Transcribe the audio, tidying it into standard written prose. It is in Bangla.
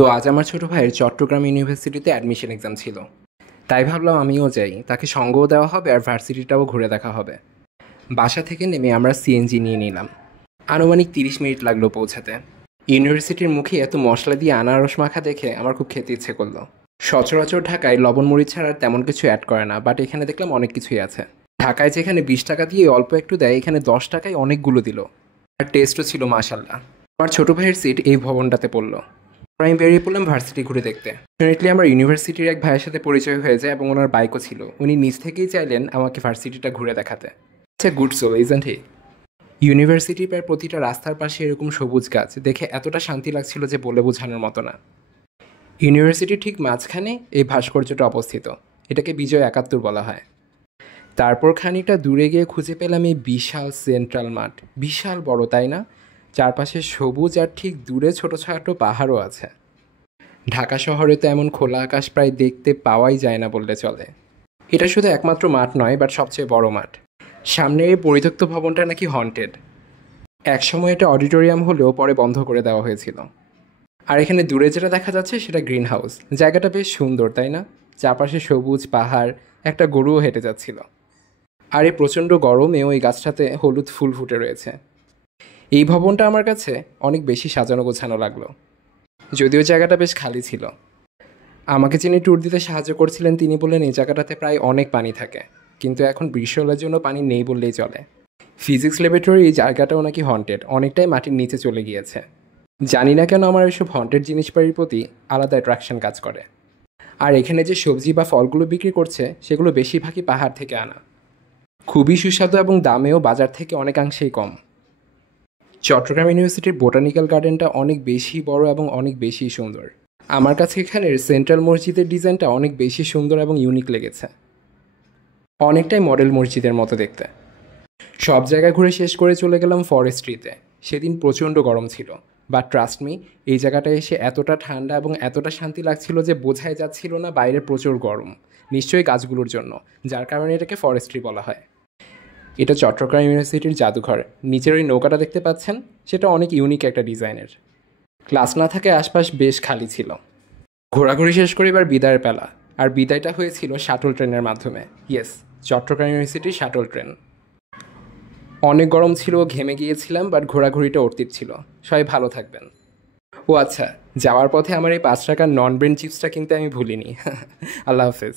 তো আজ আমার ছোট ভাইয়ের চট্টগ্রাম ইউনিভার্সিটিতে অ্যাডমিশন এক্সাম ছিল, তাই ভাবলাম আমিও যাই, তাকে সঙ্গও দেওয়া হবে আর ভার্সিটিটাও ঘুরে দেখা হবে। বাসা থেকে নেমে আমরা সিএনজি নিয়ে নিলাম। আনুমানিক 30 মিনিট লাগলো পৌঁছাতে। ইউনিভার্সিটির মুখে এত মশলা দিয়ে আনারস মাখা দেখে আমার খুব খেতে ইচ্ছে করলো। সচরাচর ঢাকায় লবণ মরিচ ছাড়া তেমন কিছু অ্যাড করে না, বাট এখানে দেখলাম অনেক কিছুই আছে। ঢাকায় যেখানে 20 টাকা দিয়ে অল্প একটু দেয়, এখানে 10 টাকায় অনেকগুলো দিল। আর টেস্টও ছিল মাশাল্লাহ। আমার ছোট ভাইয়ের সিট এই ভবনটাতে পড়লো। আমি বেরিয়ে পড়লাম ভার্সিটি ঘুরে দেখতে। ফর্চুনেটলি আমার ইউনিভার্সিটির এক ভাইয়ের সাথে পরিচয় হয়ে যায় এবং ওনার বাইকও ছিল। উনি নিজ থেকেই চাইলেন আমাকে ভার্সিটিটা ঘুরে দেখাতে। আচ্ছা, গুড সোল ইজন্ট হি? ইউনিভার্সিটির প্রায় প্রতিটা রাস্তার পাশে এরকম সবুজ গাছ দেখে এতটা শান্তি লাগছিল যে বলে বোঝানোর মতো না। ইউনিভার্সিটির ঠিক মাঝখানে এই ভাস্কর্যটা অবস্থিত। এটাকে বিজয় 71 বলা হয়। তারপর খানিকটা দূরে গিয়ে খুঁজে পেলাম এই বিশাল সেন্ট্রাল মাঠ। বিশাল বড়, তাই না? চারপাশে সবুজ আর ঠিক দূরে ছোট ছোট পাহাড়ও আছে। ঢাকা শহরে তো এমন খোলা আকাশ প্রায় দেখতে পাওয়াই যায় না বললে চলে। এটা শুধু একমাত্র মাঠ নয়, বাট সবচেয়ে বড় মাঠ। সামনের এই পরিত্যক্ত ভবনটা নাকি হন্টেড। একসময় এটা অডিটোরিয়াম হলেও পরে বন্ধ করে দেওয়া হয়েছিল। আর এখানে দূরে যেটা দেখা যাচ্ছে সেটা গ্রিন হাউস। জায়গাটা বেশ সুন্দর, তাই না? চারপাশে সবুজ পাহাড়, একটা গরুও হেঁটে যাচ্ছিল। আর এই প্রচণ্ড গরমেও এই গাছটাতে হলুদ ফুল ফুটে রয়েছে। এই ভবনটা আমার কাছে অনেক বেশি সাজানো গোছানো লাগলো, যদিও জায়গাটা বেশ খালি ছিল। আমাকে যিনি ট্যুর দিতে সাহায্য করছিলেন তিনি বললেন এই জায়গাটাতে প্রায় অনেক পানি থাকে, কিন্তু এখন গ্রীষ্মকালের জন্য পানি নেই বললেই চলে। ফিজিক্স ল্যাবরেটরি এই জায়গাটাও নাকি হন্টেড, অনেকটাই মাটির নিচে চলে গিয়েছে। জানি না কেন আমার এসব হন্টেড জিনিসপাতির প্রতি আলাদা অ্যাট্রাকশন কাজ করে। আর এখানে যে সবজি বা ফলগুলো বিক্রি করছে সেগুলো বেশিরভাগই পাহাড় থেকে আনা। খুবই সুস্বাদু এবং দামেও বাজার থেকে অনেকাংশেই কম। চট্টগ্রাম ইউনিভার্সিটির বোটানিক্যাল গার্ডেনটা অনেক বেশি বড় এবং অনেক বেশি সুন্দর। আমার কাছে এখানের সেন্ট্রাল মসজিদের ডিজাইনটা অনেক বেশি সুন্দর এবং ইউনিক লেগেছে। অনেকটাই মডেল মসজিদের মতো দেখতে। সব জায়গা ঘুরে শেষ করে চলে গেলাম ফরেস্ট্রিতে। সেদিন প্রচণ্ড গরম ছিল, বাট ট্রাস্ট মি, এই জায়গাটায় এসে এতটা ঠান্ডা এবং এতটা শান্তি লাগছিল যে বোঝাই যাচ্ছিল না বাইরে প্রচুর গরম। নিশ্চয়ই গাছগুলোর জন্য, যার কারণে এটাকে ফরেস্ট্রি বলা হয়। এটা চট্টগ্রাম ইউনিভার্সিটির জাদুঘর। নিচের ওই নৌকাটা দেখতে পাচ্ছেন, সেটা অনেক ইউনিক একটা ডিজাইনের। ক্লাস না থাকে আশপাশ বেশ খালি ছিল। ঘোরাঘুরি শেষ করে এবার বিদায়ের পেলা। আর বিদায়টা হয়েছিল শাটল ট্রেনের মাধ্যমে। ইয়েস, চট্টগ্রাম ইউনিভার্সিটির শাটল ট্রেন। অনেক গরম ছিল, ঘেমে গিয়েছিলাম, বাট ঘোরাঘুরিটা অর্থিত ছিল। সবাই ভালো থাকবেন। ও আচ্ছা, যাওয়ার পথে আমার এই 5 টাকার নন ব্রেন চিপসটা কিনতে আমি ভুলিনি। আল্লাহ হাফেজ।